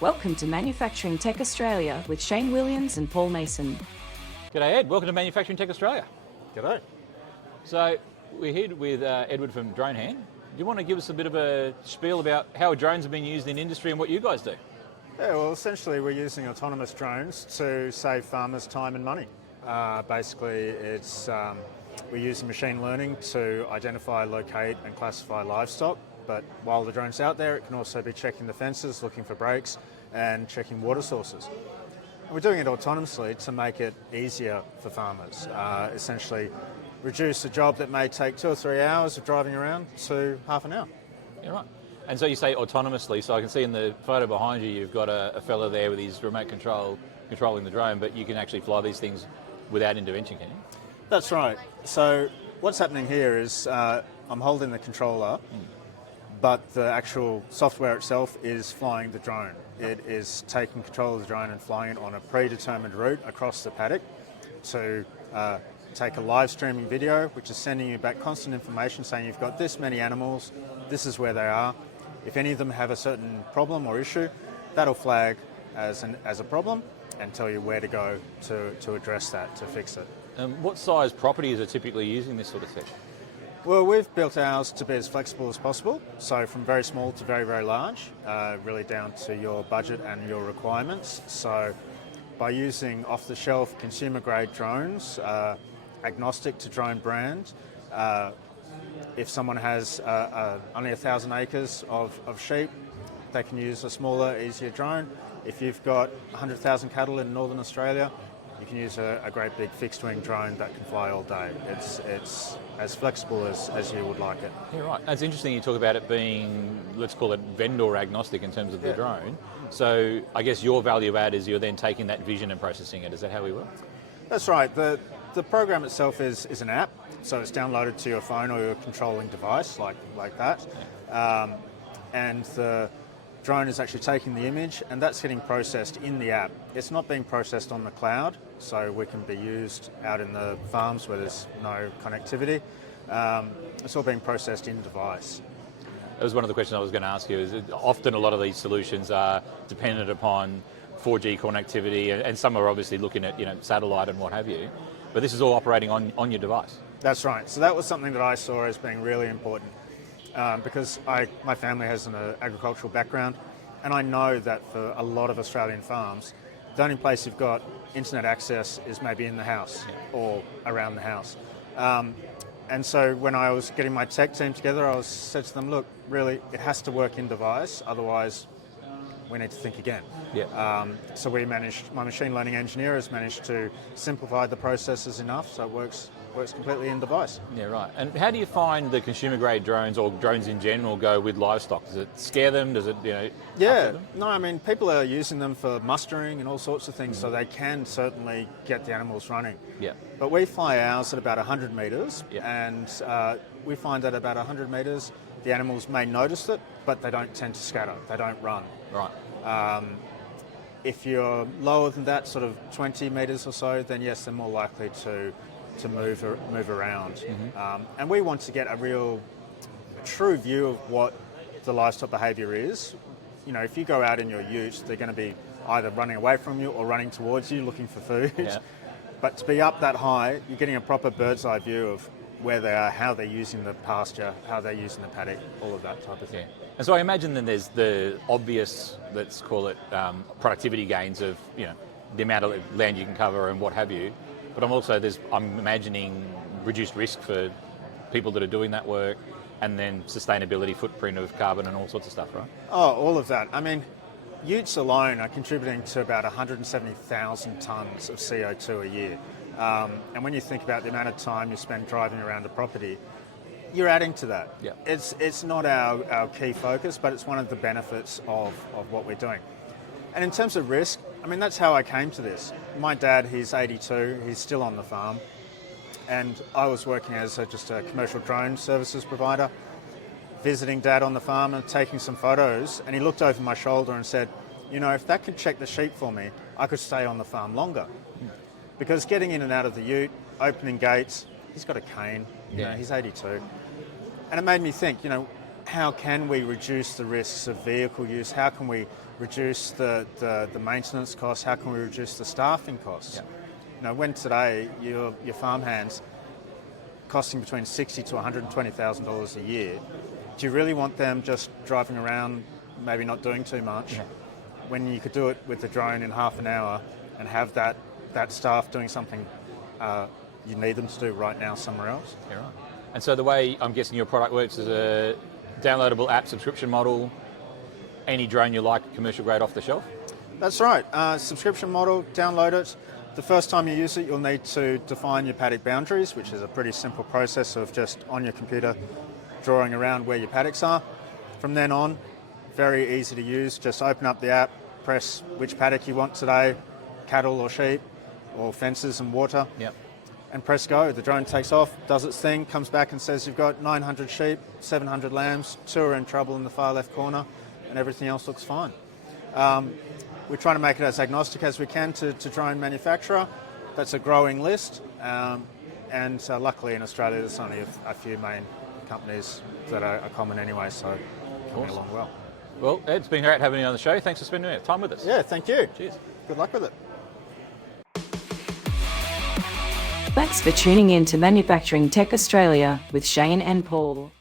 Welcome to Manufacturing Tech Australia with Shane Williams and Paul Mason. G'day Ed, welcome to Manufacturing Tech Australia. G'day. So we're here with Edward from DroneHand. Do you want to give us a bit of a spiel about how drones have been used in industry and what you guys do? Yeah, well, essentially we're using autonomous drones to save farmers time and money. Basically, we're using machine learning to identify, locate and classify livestock, but while the drone's out there, it can also be checking the fences, looking for breaks and checking water sources. And we're doing it autonomously to make it easier for farmers. Essentially, reduce a job that may take 2 or 3 hours of driving around to half an hour. Yeah, right. And so you say autonomously, so I can see in the photo behind you, you've got a fella there with his remote controlling the drone, but you can actually fly these things without intervention, can you? That's right. So what's happening here is I'm holding the controller, but the actual software itself is flying the drone. It is taking control of the drone and flying it on a predetermined route across the paddock to take a live streaming video, which is sending you back constant information saying you've got this many animals, this is where they are. If any of them have a certain problem or issue, that'll flag as a problem and tell you where to go to address that, to fix it. What size properties are typically using this sort of tech? Well, we've built ours to be as flexible as possible, so from very small to very, very large, really down to your budget and your requirements. So by using off-the-shelf consumer-grade drones, agnostic to drone brand, if someone has only 1,000 acres of sheep, they can use a smaller, easier drone. If you've got 100,000 cattle in Northern Australia, you can use a great big fixed-wing drone that can fly all day. It's as flexible as you would like it. Yeah, right. It's interesting you talk about it being, let's call it vendor agnostic in terms of the drone. So I guess your value add is you're then taking that vision and processing it. Is that how we work? That's right. The program itself is an app, so it's downloaded to your phone or your controlling device like that. Yeah. And the drone is actually taking the image and that's getting processed in the app. It's not being processed on the cloud, so we can be used out in the farms where there's no connectivity. It's all being processed in device. That was one of the questions I was going to ask you. Is that often a lot of these solutions are dependent upon 4G connectivity, and some are obviously looking at satellite and what have you, but this is all operating on your device. That's right. So that was something that I saw as being really important. Because my family has an agricultural background, and I know that for a lot of Australian farms, the only place you've got internet access is maybe in the house or around the house. And so when I was getting my tech team together, I said to them, look, really, it has to work in device, otherwise we need to think again. Yeah. So my machine learning engineer has managed to simplify the processes enough so it works completely in device. Yeah, right. And how do you find the consumer grade drones or drones in general go with livestock? Does it scare them? Does it, Yeah, no, I mean, people are using them for mustering and all sorts of things, so they can certainly get the animals running. Yeah. But we fly ours at about 100 metres, yeah. and we find that about 100 metres, the animals may notice it, but they don't tend to scatter, they don't run. Right. If you're lower than that, sort of 20 metres or so, then yes, they're more likely to move around. Mm-hmm. And we want to get a true view of what the livestock behaviour is. If you go out in your ute, they're going to be either running away from you or running towards you looking for food. Yeah. But to be up that high, you're getting a proper bird's eye view of where they are, how they're using the pasture, how they're using the paddock, all of that type of thing. Yeah. And so I imagine then there's the obvious, let's call it productivity gains of the amount of land you can cover and what have you. But I'm imagining reduced risk for people that are doing that work, and then sustainability footprint of carbon and all sorts of stuff, right? Oh, all of that. I mean, utes alone are contributing to about 170,000 tonnes of CO2 a year. And when you think about the amount of time you spend driving around a property, you're adding to that. Yeah. It's not our key focus, but it's one of the benefits of what we're doing. And in terms of risk, I mean, that's how I came to this. My dad, he's 82, he's still on the farm, and I was working as just a commercial drone services provider, visiting Dad on the farm and taking some photos, and he looked over my shoulder and said, if that could check the sheep for me, I could stay on the farm longer. Because getting in and out of the ute, opening gates, he's got a cane, he's 82. And it made me think, how can we reduce the risks of vehicle use? How can we reduce the maintenance costs? How can we reduce the staffing costs? Yeah. You know, when today your farmhands costing between $60,000 to $120,000 a year, do you really want them just driving around, maybe not doing too much, when you could do it with the drone in half an hour and have that staff doing something you need them to do right now somewhere else? Yeah, right. And so the way I'm guessing your product works is a downloadable app subscription model, any drone you like, commercial grade off the shelf? That's right. Subscription model, download it. The first time you use it, you'll need to define your paddock boundaries, which is a pretty simple process of just on your computer drawing around where your paddocks are. From then on, very easy to use. Just open up the app, press which paddock you want today, cattle or sheep, or fences and water, Yep. and press go. The drone takes off, does its thing, comes back and says you've got 900 sheep, 700 lambs, 2 are in trouble in the far left corner, and everything else looks fine. We're trying to make it as agnostic as we can to drone manufacturer. That's a growing list, and luckily in Australia there's only a few main companies that are common anyway, so coming along well. Well, Ed, it's been great having you on the show. Thanks for spending time with us. Yeah, thank you. Cheers. Good luck with it. Thanks for tuning in to Manufacturing Tech Australia with Shane and Paul.